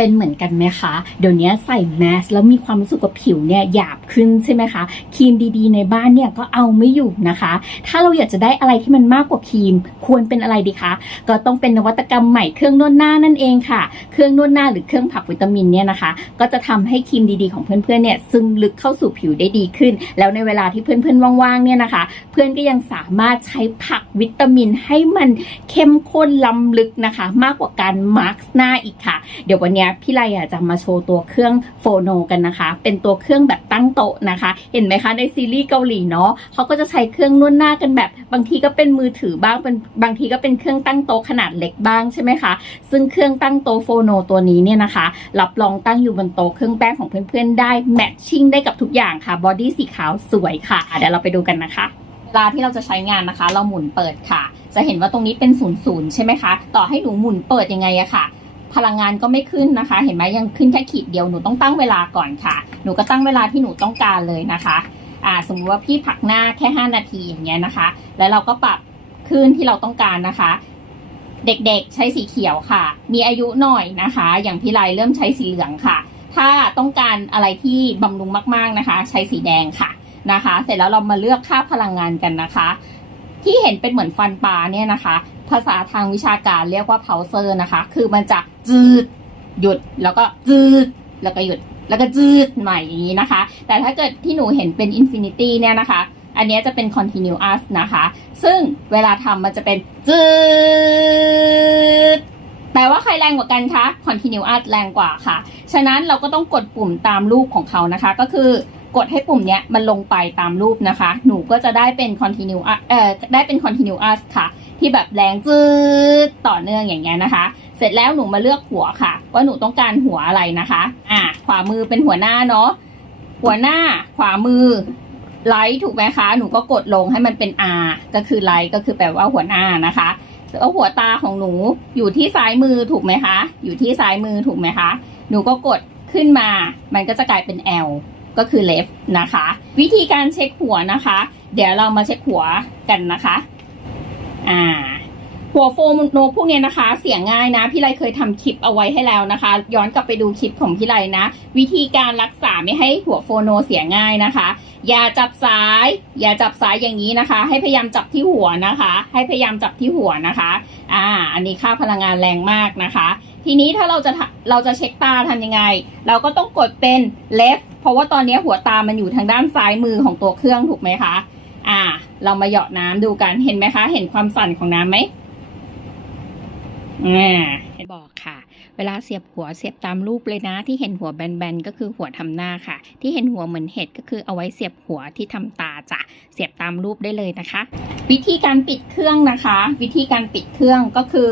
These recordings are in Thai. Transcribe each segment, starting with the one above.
เป็นเหมือนกันไหมคะ เดี๋ยวนี้ใส่แมสแล้วมีความรู้สึกว่าผิวเนี่ยหยาบขึ้นใช่ไหมคะ ครีมดีๆ ในบ้านเนี่ยก็เอาไม่อยู่นะคะ ถ้าเราอยากจะได้อะไรที่มันมากกว่าครีม ควรเป็นอะไรดีคะ ก็ต้องเป็นนวัตกรรมใหม่เครื่องนวดหน้านั่นเองค่ะ เครื่องนวดหน้าหรือเครื่องผักวิตามินเนี่ยนะคะ ก็จะทำให้ครีมดีๆของเพื่อนๆเนี่ยซึมลึกเข้าสู่ผิวได้ดีขึ้น แล้วในเวลาที่เพื่อนๆว่างๆเนี่ยนะคะ เพื่อนก็ยังสามารถใช้ผักวิตามินให้มันเข้มข้นล้ำลึกนะคะ มากกว่าการมาร์กหน้าอีกค่ะ เดี๋ยววันนี้พี่ไลอะจะมาโชว์ตัวเครื่องโฟโนกันนะคะ เป็นตัวเครื่องแบบตั้งโต๊ะนะคะ เห็นไหมคะในซีรีส์เกาหลีเนาะเขาก็จะใช้เครื่องนวดหน้ากันแบบ บางทีก็เป็นมือถือบ้างเป็นบางทีก็เป็นเครื่องตั้งโต๊ะขนาดเล็กบ้างใช่ไหมคะซึ่งเครื่องตั้งโต๊ะโฟโนตัวนี้เนี่ยนะคะรับรองตั้งอยู่บนโต๊ะเครื่องแป้งของเพื่อนๆได้แมทชิ่งได้กับทุกอย่างค่ะบอดี้สีขาวสวยค่ะเดี๋ยวเราไปดูกันนะคะ เวลาที่เราจะใช้งานนะคะ เราหมุนเปิดค่ะ จะเห็นว่าตรงนี้เป็นศูนย์ศูนย์ใช่ไหมคะ ต่อให้หนูหมุนเปิดยังไงอะค่ะ พลังงานก็ไม่ขึ้นนะคะ เห็นไหมยังขึ้นแค่ขีดเดียวหนูต้องตั้งเวลาก่อนค่ะ หนูก็ตั้งเวลาที่หนูต้องการเลยนะคะอ่าสมมติว่าพี่ผักหน้าแค่ 5 นาทีอย่างเงี้ยนะคะ แล้วเราก็ปรับคลื่นที่เราต้องการนะคะ เด็กๆใช้สีเขียวค่ะ มีอายุหน่อยนะคะ อย่างพี่ไลเริ่มใช้สีเหลืองค่ะ ถ้าต้องการอะไรที่บำรุงมากๆนะคะ ใช้สีแดงค่ะ นะคะ เสร็จแล้วเรามาเลือกค่าพลังงานกันนะคะ ที่เห็นเป็นเหมือนฟันปลาเนี่ยนะคะ ภาษาทางวิชาการเรียกว่า pulser นะคะ คือมันจะจืดหยุดแล้วก็จืดแล้วก็หยุดแล้วก็จืดใหม่อย่างนี้นะคะ แต่ถ้าเกิดที่หนูเห็นเป็น infinity เนี่ยนะคะ อันนี้จะเป็น continuous นะคะ ซึ่งเวลาทำมันจะเป็นจืดแปลว่าใครแรงกว่ากันคะ continuous แรงกว่าค่ะ ฉะนั้นเราก็ต้องกดปุ่มตามรูปของเขานะคะ ก็คือ กดให้ปุ่มเนี้ยมันลงไปตามรูปนะคะ หนูก็จะได้เป็น continuous เอ่อได้เป็น continuous ค่ะ ที่แบบแรงจืดต่อเนื่องอย่างเงี้ยนะคะ เสร็จแล้วหนูมาเลือกหัวค่ะ ว่าหนูต้องการหัวอะไรนะคะ อ่าขวามือเป็นหัวหน้าเนาะหัวหน้าขวามือไลท์ถูกไหมคะ หนูก็กดลงให้มันเป็น R ก็คือไลท์ก็คือแปลว่าหัวหน้านะคะแล้วหัวตาของหนูอยู่ที่ซ้ายมือถูกไหมคะ อยู่ที่ซ้ายมือถูกไหมคะ หนูก็กดขึ้นมา มันก็จะกลายเป็น L ก็คือ left นะคะ วิธีการเช็คหัวนะคะ เดี๋ยวเรามาเช็คหัวกันนะคะ อ่า หัวโฟมโนพวกเนี้ยนะคะ เสียงง่ายนะ พี่ไรเคยทำคลิปเอาไว้ให้แล้วนะคะ ย้อนกลับไปดูคลิปของพี่ไรนะ วิธีการรักษาไม่ให้หัวโฟโนเสียง่ายนะคะ อย่าจับสาย อย่าจับสายอย่างนี้นะคะ ให้พยายามจับที่หัวนะคะ ให้พยายามจับที่หัวนะคะ อ่า อันนี้ค่าพลังงานแรงมากนะคะ ทีนี้ถ้าเราจะเราจะเช็คตาทำยังไง เราก็ต้องกดเป็น left เพราะว่าตอนนี้หัวตามันอยู่ทางด้านซ้ายมือของตัวเครื่องถูกไหมคะ อ่า เรามาเหยาะน้ำดูกันเห็นไหมคะ เห็นความสั่นของน้ำไหมอ่าบอกค่ะ เวลาเสียบหัวเสียบตามรูปเลยนะ ที่เห็นหัวแบนๆก็คือหัวทำหน้าค่ะ ที่เห็นหัวเหมือนเห็ดก็คือเอาไว้เสียบหัวที่ทำตาจ้ะเสียบตามรูปได้เลยนะคะ วิธีการปิดเครื่องนะคะ วิธีการปิดเครื่องก็คือ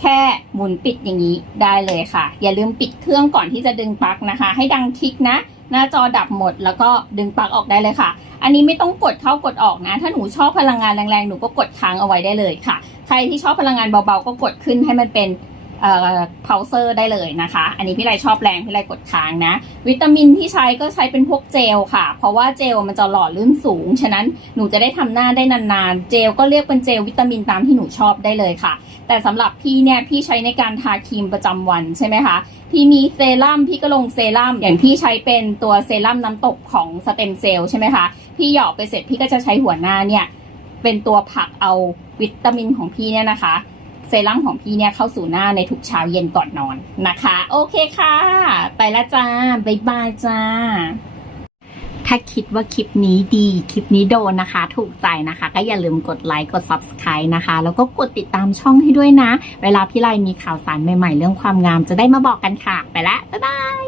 แค่หมุนปิดอย่างนี้ได้เลยค่ะ อย่าลืมปิดเครื่องก่อนที่จะดึงปลั๊กนะคะ ให้ดังคลิกนะ หน้าจอดับหมด แล้วก็ดึงปลั๊กออกได้เลยค่ะ อันนี้ไม่ต้องกดเข้ากดออกนะ ถ้าหนูชอบพลังงานแรงๆ หนูก็กดค้างเอาไว้ได้เลยค่ะ ใครที่ชอบพลังงานเบาๆ ก็กดขึ้นให้มันเป็น เอ่อ pulser ได้เลยนะคะ อันนี้พี่ไรชอบแรงพี่ไรกดค้างนะ วิตามินที่ใช้ก็ใช้เป็นพวกเจลค่ะ เพราะว่าเจลมันจะหล่อลื่นสูง ฉะนั้นหนูจะได้ทำหน้าได้นานๆ เจลก็เรียกเป็นเจลวิตามินตามที่หนูชอบได้เลยค่ะ แต่สำหรับพี่เนี่ยพี่ใช้ในการทาครีมประจำวันใช่ไหมคะพี่มีเซรั่มพี่ก็ลงเซรั่มอย่างพี่ใช้เป็นตัวเซรั่มน้ำตกของสเต็มเซลล์ใช่ไหมคะพี่หยอกไปเสร็จพี่ก็จะใช้หัวหน้าเนี่ยเป็นตัวผักเอาวิตามินของพี่เนี่ยนะคะ เซรั่มของพี่เนี่ยเข้าสู่หน้าในทุกเช้าเย็นก่อนนอนนะคะ โอเคค่ะ ไปแล้วจ้าบ๊ายบายจ้า ถ้าคิดว่าคลิปนี้ดี คลิปนี้โดนนะคะ ถูกใจนะคะ ก็อย่าลืมกดไลค์ กด Subscribe นะคะ แล้วก็กดติดตามช่องให้ด้วยนะ เวลาพี่ไลมีข่าวสารใหม่ๆ เรื่องความงามจะได้มาบอกกันค่ะ ไปละบ๊ายบาย